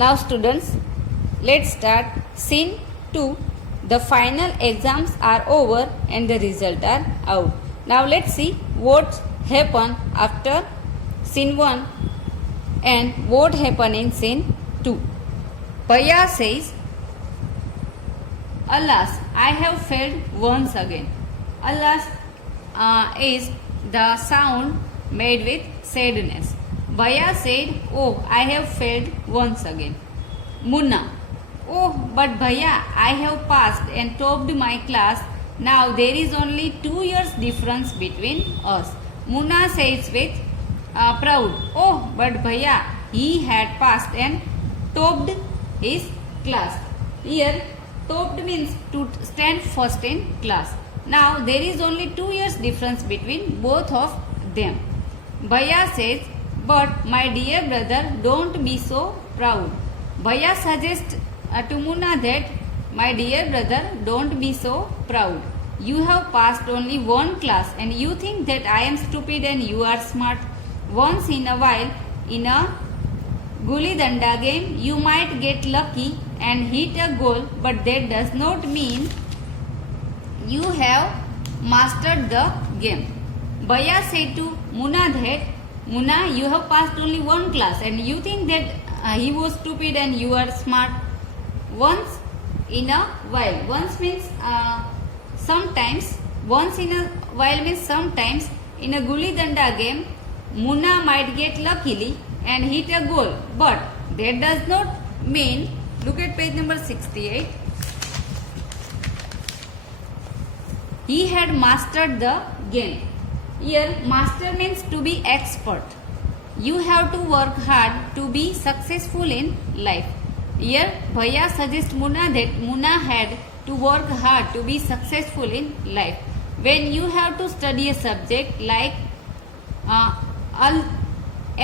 Now students, let's start scene 2. The final exams are over and the results are out. Now let's see what happened after scene 1 and what happened in scene 2. Bhaiya says, "Alas, I have failed once again." Alas is the sound made with sadness. Bhaiya said, "Oh, I have failed once again." Munna, "Oh, but Bhaiya, I have passed and topped my class. Now there is only 2 years difference between us." Munna says with proud, "Oh, but Bhaiya, he had passed and topped his class." Here, topped means to stand first in class. Now there is only 2 years difference between both of them. Bhaiya says, "But my dear brother, don't be so proud." Bhaiya suggests to Munna that, "My dear brother, don't be so proud. You have passed only one class and you think that I am stupid and you are smart. Once in a while, in a gulli danda game, you might get lucky and hit a goal, but that does not mean you have mastered the game." Bhaiya said to Munna that, "Munna, you have passed only one class and you think that he was stupid and you are smart. Once in a while." Once means sometimes. Once in a while means sometimes. In a gulli danda game, Munna might get luckily and hit a goal, but that does not mean. Look at page number 68. He had mastered the game. Here, master means to be expert. You have to work hard to be successful in life. Here, Bhaiya suggests Munna that Munna had to work hard to be successful in life. When you have to study a subject like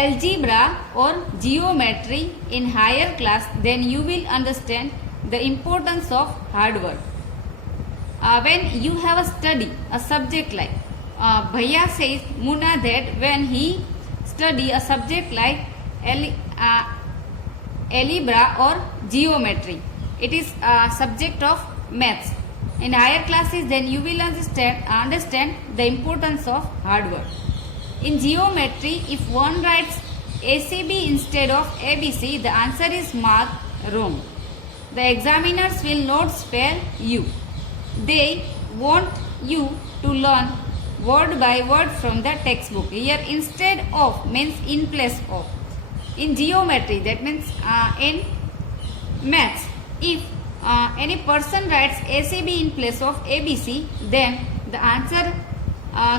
algebra or geometry in higher class, then you will understand the importance of hard work. When you have a study a subject like Bhaiya says Munna that when he study a subject like algebra or geometry, it is a subject of maths in higher classes, then you will understand the importance of hard work. In geometry, if one writes ACB instead of ABC, the answer is marked wrong. The examiners will not spare you. They want you to learn word by word from the textbook. Here, instead of means in place of. In geometry, that means in maths, if any person writes ACB in place of ABC, then the answer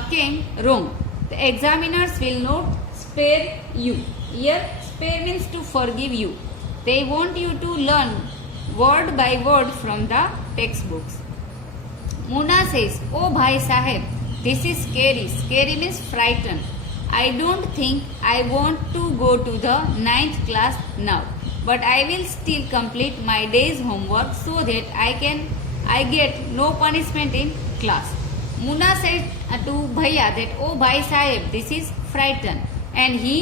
came wrong. The examiners will not spare you. Here, spare means to forgive you. They want you to learn word by word from the textbooks. Munna says, "Oh Bhai Saheb, this is scary." Scary means frightened. "I don't think I want to go to the 9th class now, but I will still complete my day's homework so that I get no punishment in class." Munna said to Bhaiya that, "Oh Bhai Saheb, this is frightened." And he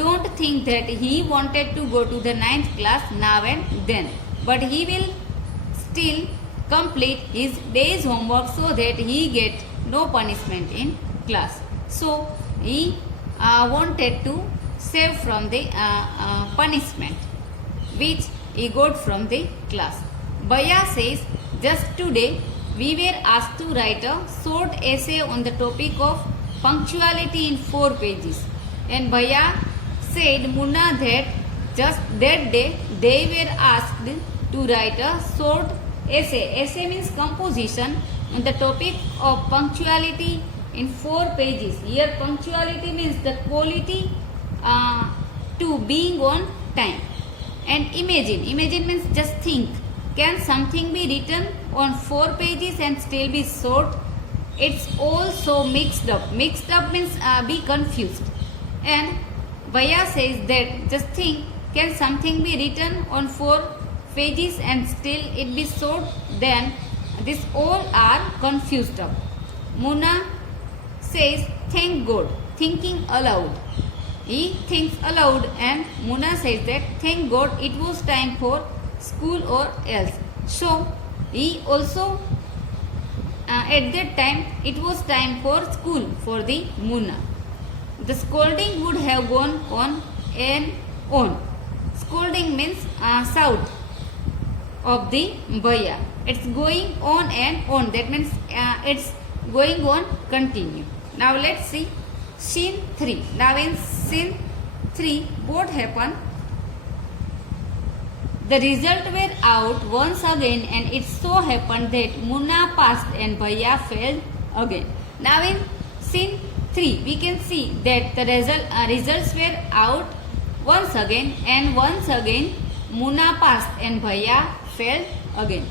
don't think that he wanted to go to the 9th class now and then, but he will still complete his day's homework so that he get no punishment in class. So he wanted to save from the punishment which he got from the class. Bhaiya says, "Just today we were asked to write a short essay on the topic of punctuality in 4 pages." And Bhaiya said Munna that just that day they were asked to write a short essay. Essay means composition on the topic of punctuality in 4 pages. Here, punctuality means the quality to being on time. And imagine means just think. Can something be written on 4 pages and still be short? It's all so mixed up. Mixed up means be confused. And Bhaiya says that just think, can something be written on 4 pages and still it be short? Then this all are confused up. Munna says, "Thank God," thinking aloud. He thinks aloud and Muna says that thank God it was time for school or else. So he also at that time it was time for school for the Muna. The scolding would have gone on and on. Scolding means shout of the Bhaiya. It's going on and on. That means it's going on continue. Now let's see scene 3. Now in scene 3 what happened? The result were out once again and it so happened that Muna passed and Bhaiya failed again. Now in scene 3 we can see that the results were out once again and once again Muna passed and Bhaiya failed again.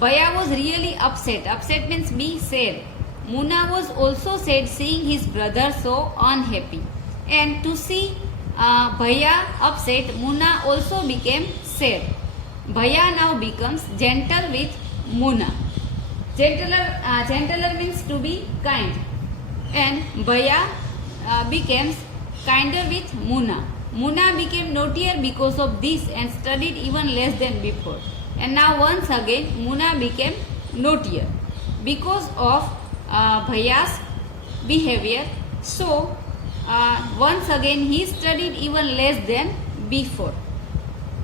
Bhaiya was really upset. Upset means be sad. Muna was also sad seeing his brother so unhappy. And to see Bhaiya upset, Muna also became sad. Bhaiya now becomes gentle with Muna. Gentler means to be kind. And Bhaiya becomes kinder with Muna. Muna became naughtier because of this and studied even less than before. And now once again Muna became naughtier because of Bhaiya's behavior. So once again he studied even less than before.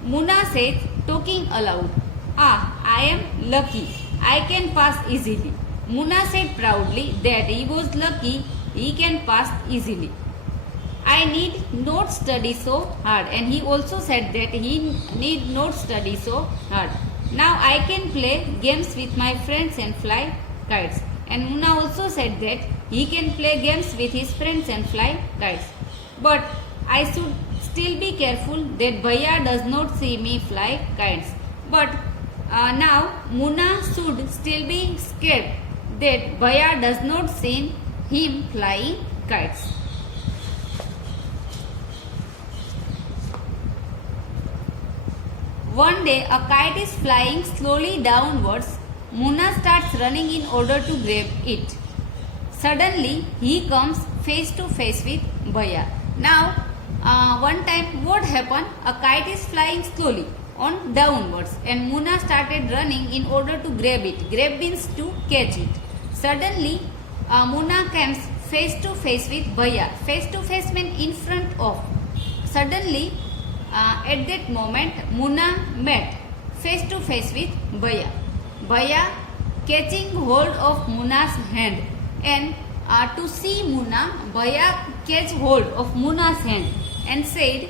Muna said, talking aloud, I am lucky. I can pass easily. Muna said proudly that he was lucky he can pass easily. I need not study so hard. And he also said that he need not study so hard. Now I can play games with my friends and fly kites. And Muna also said that he can play games with his friends and fly kites. But I should still be careful that Bhaiya does not see me fly kites. But now Muna should still be scared that Bhaiya does not see him flying kites. One day a kite is flying slowly downwards. Muna starts running in order to grab it. Suddenly he comes face to face with Bhaiya. Now one time what happened? A kite is flying slowly on downwards and Muna started running in order to grab it. Grab means to catch it. Suddenly Muna comes face to face with Bhaiya. Face to face means in front of. Suddenly at that moment Muna met face to face with Bhaiya. Bhaiya catching hold of Muna's hand and to see Muna, Bhaiya catch hold of Muna's hand and said,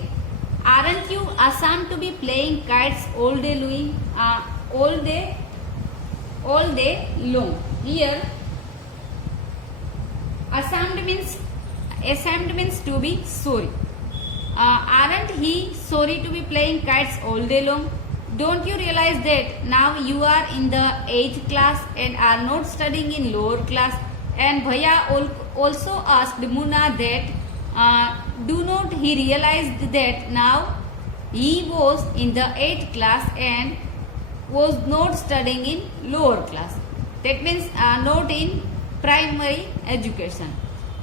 aren't you ashamed to be playing kites all day long? Here ashamed means to be sorry. Aren't he sorry to be playing kites all day long? Don't you realize that now you are in the 8th class and are not studying in lower class? And Bhaiya also asked Muna that do not he realized that now he was in the 8th class and was not studying in lower class. That means not in primary education.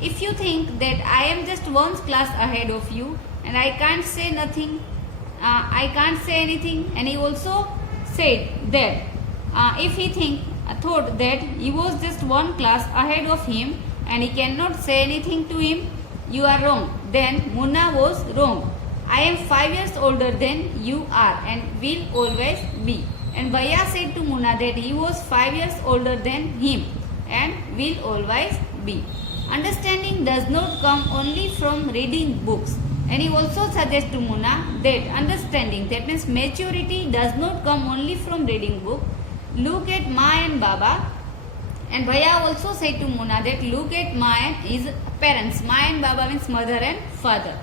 If you think that I am just one class ahead of you and I can't say nothing, I can't say anything, and he also said that if he thought that he was just one class ahead of him and he cannot say anything to him, you are wrong. Then Muna was wrong. I am 5 years older than you are and will always be. And Bhaiya said to Muna that he was 5 years older than him and will always be. Understanding does not come only from reading books. And he also suggests to Muna that understanding, that means maturity, does not come only from reading book. Look at Ma and Baba. And Bhaiya also said to Muna that look at Ma and his parents. Ma and Baba means mother and father.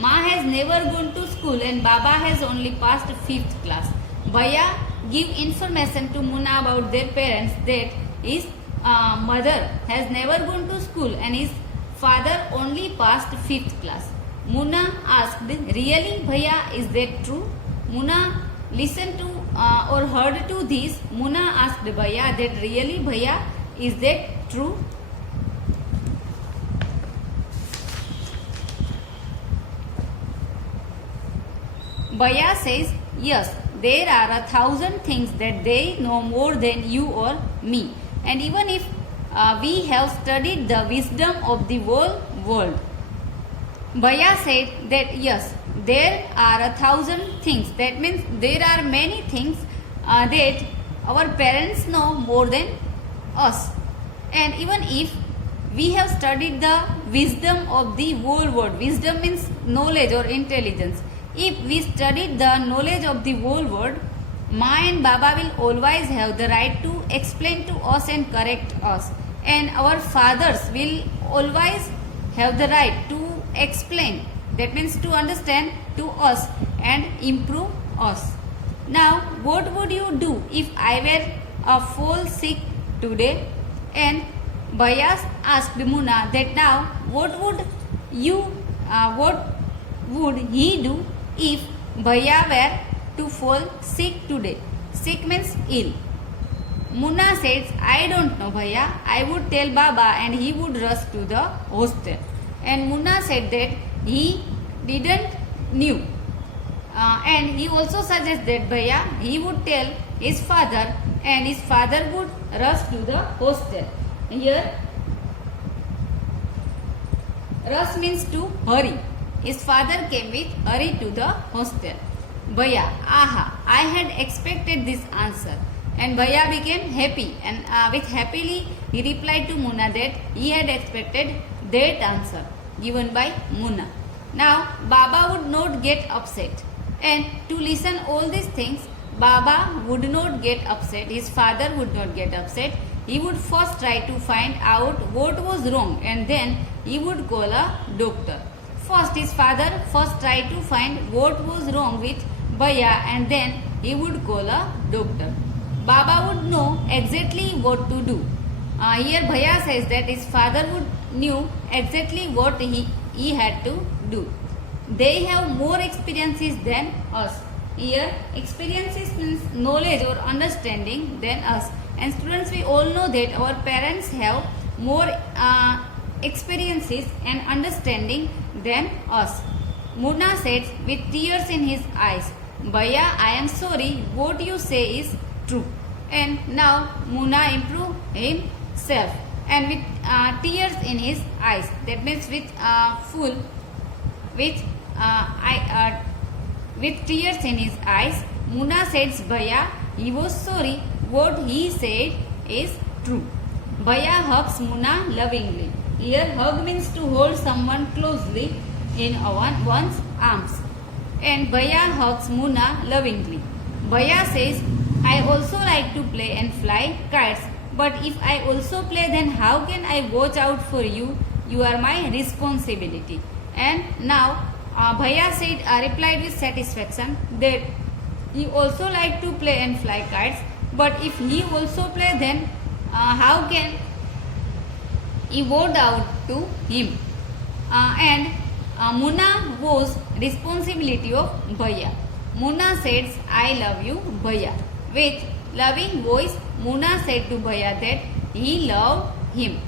Ma has never gone to school and Baba has only passed 5th class. Bhaiya give information to Muna about their parents that his mother has never gone to school and his father only passed 5th class. Muna asked, really Bhaiya, is that true? Muna listened to or heard to this. Muna asked Bhaiya that really Bhaiya, is that true? Bhaiya says, yes, there are 1,000 things that they know more than you or me. And even if we have studied the wisdom of the whole world. Bhaiya said that yes, there are 1,000 things. That means there are many things that our parents know more than us. And even if we have studied the wisdom of the whole world, wisdom means knowledge or intelligence. If we studied the knowledge of the whole world, Ma and Baba will always have the right to explain to us and correct us. And our fathers will always have the right to explain, that means to understand to us and improve us. Now, what would you do if I were fall sick today? And Bhaiya asked Muna that now what would he do if Bhaiya were to fall sick today? Sick means ill. Muna says, I don't know Bhaiya. I would tell Baba and he would rush to the hostel. And Muna said that he didn't knew. And he also suggests that Bhaiya, he would tell his father and his father would rush to the hostel. Here, rush means to hurry. His father came with hurry to the hostel. Bhaiya, aha, I had expected this answer. And Bhaiya became happy and with happily he replied to Muna that he had expected that answer given by Muna. Now Baba would not get upset, and to listen all these things Baba would not get upset, his father would not get upset. He would first try to find out what was wrong and then he would call a doctor. First his father tried to find what was wrong with Bhaiya and then he would call a doctor. Baba would know exactly what to do. Here Bhaiya says that his father knew exactly what he had to do. They have more experiences than us. Here experiences means knowledge or understanding than us. And students, we all know that our parents have more experiences and understanding than us. Muna said with tears in his eyes, Bhaiya, I am sorry, what you say is true. And now Muna improved himself and with tears in his eyes, that means with with tears in his eyes, Muna says Bhaiya, he was sorry, what he said is true. Bhaiya hugs Muna lovingly. Here hug means to hold someone closely in one's arms. And Bhaiya hugs Muna lovingly. Bhaiya says, I also like to play and fly kites, but if I also play, then how can I watch out for you? You are my responsibility. And now Bhaiya replied with satisfaction that he also like to play and fly kites, but if he also play, then how can he watch out to him? And Muna was responsibility of Bhaiya. Muna says, I love you, Bhaiya. With loving voice, Muna said to Bhaiya that he loved him.